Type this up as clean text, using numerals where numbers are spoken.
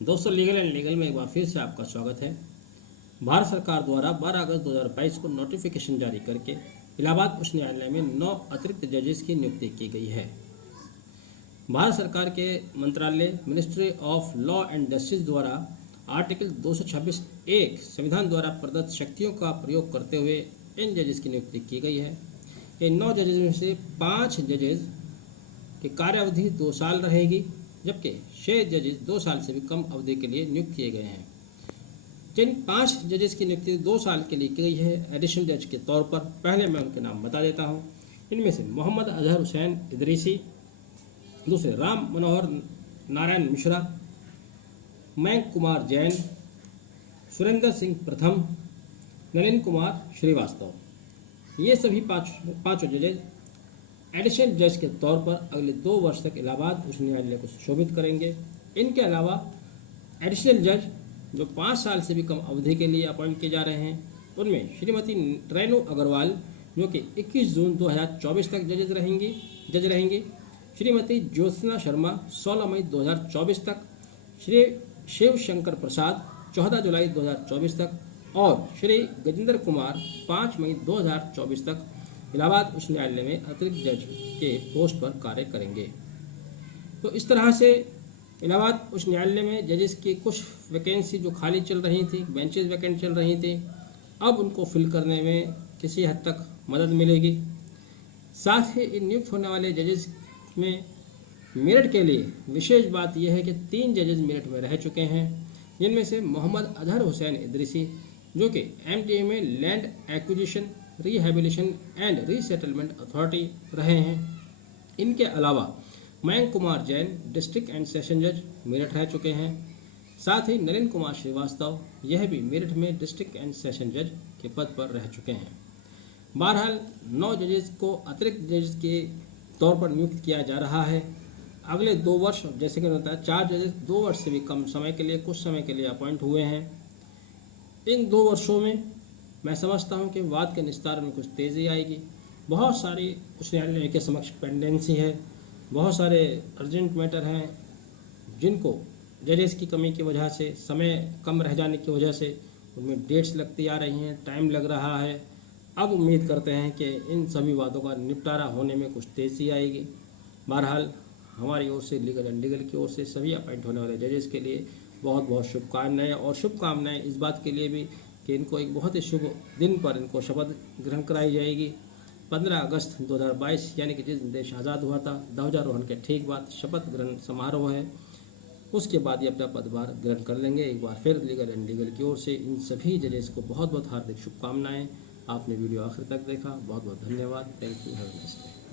दोस्तों legal and legal में एक बार फिर से आपका स्वागत है। भारत सरकार द्वारा 12 अगस्त 2022 को नोटिफिकेशन जारी करके इलाहाबाद उच्च न्यायालय में 9 अतिरिक्त जजेस की नियुक्ति की गई है। भारत सरकार के मंत्रालय ministry of law and justice द्वारा आर्टिकल 226(1) संविधान द्वारा प्रदत्त शक्तियों का प्रयोग करते हुए इन जजेस की नियुक्ति की गई है। इन 9 जजेस में से 5 जजेस की कार्यावधि 2 साल रहेगी, जबकि 6 जजेस 2 साल से भी कम अवधि के लिए नियुक्त किए गए हैं। जिन 5 जजेस की नियुक्ति 2 साल के लिए की गई है एडिशनल जज के तौर पर, पहले मैं उनके नाम बता देता हूँ। इनमें से मोहम्मद अजहर हुसैन इदरीसी, दूसरे राम मनोहर नारायण मिश्रा, मयंक कुमार जैन, सुरेंद्र सिंह प्रथम, नलिन कुमार श्रीवास्तव। ये सभी पाँचों जजेस एडिशनल जज के तौर पर अगले 2 वर्ष तक इलाहाबाद उच्च न्यायालय को शोभित करेंगे। इनके अलावा एडिशनल जज जो 5 साल से भी कम अवधि के लिए अपॉइंट किए जा रहे हैं, उनमें श्रीमती रेणु अग्रवाल जो कि 21 जून 2024 तक जज रहेंगी, श्रीमती ज्योत्सना शर्मा 16 मई 2024 तक, श्री शिव शंकर प्रसाद 14 जुलाई 2024 तक और श्री गजेंद्र कुमार 5 मई 2024 तक इलाहाबाद उच्च न्यायालय में अतिरिक्त जज के पोस्ट पर कार्य करेंगे। तो इस तरह से इलाहाबाद उच्च न्यायालय में जजेस की कुछ वैकेंसी जो खाली चल रही थी, बेंचेस वैकेंट चल रही थी, अब उनको फिल करने में किसी हद तक मदद मिलेगी। साथ ही इन नियुक्त होने वाले जजेस में मेरिट के लिए विशेष बात यह है कि 3 जजेस मेरिट में रह चुके हैं, जिनमें से मोहम्मद अजहर हुसैन इदरीसी जो कि MTA में land acquisition, rehabilitation and resettlement authority रहे हैं। इनके अलावा Mayank Kumar Jain district and session जज मेरठ रह चुके हैं। साथ ही नलिन कुमार श्रीवास्तव यह भी मेरठ में डिस्ट्रिक्ट एंड सेशन जज के पद पर रह चुके हैं। बहरहाल 9 जजेस को अतिरिक्त जज के तौर पर नियुक्त किया जा रहा है। अगले 2 वर्ष, जैसे कि होता है 4 जजेस 2 वर्ष से भी कम समय के लिए, कुछ समय के लिए अपॉइंट हुए हैं। इन 2 वर्षों में मैं समझता हूं कि वाद के निस्तारण में कुछ तेज़ी आएगी। बहुत सारी उच्च न्यायालय के समक्ष पेंडेंसी है, बहुत सारे अर्जेंट मैटर हैं जिनको जजेस की कमी की वजह से, समय कम रह जाने की वजह से उनमें डेट्स लगती आ रही हैं, टाइम लग रहा है। अब उम्मीद करते हैं कि इन सभी वादों का निपटारा होने में कुछ तेज़ी आएगी। बहरहाल हमारी ओर से, लीगल एंड लीगल की ओर से सभी अपॉइंट होने वाले जजेस के लिए बहुत बहुत शुभकामनाएँ, और शुभकामनाएँ इस बात के लिए भी कि इनको एक बहुत ही शुभ दिन पर इनको शपथ ग्रहण कराई जाएगी। 15 अगस्त 2022 यानी कि जिस दिन देश आज़ाद हुआ था, ध्वजारोहण के ठीक बाद शपथ ग्रहण समारोह है। उसके बाद ये अपना पदभार ग्रहण कर लेंगे। एक बार फिर लीगल एंड लीगल की ओर से इन सभी जजेस को बहुत बहुत हार्दिक शुभकामनाएँ। आपने वीडियो आखिर तक देखा, बहुत बहुत धन्यवाद। Thank you, have a nice day.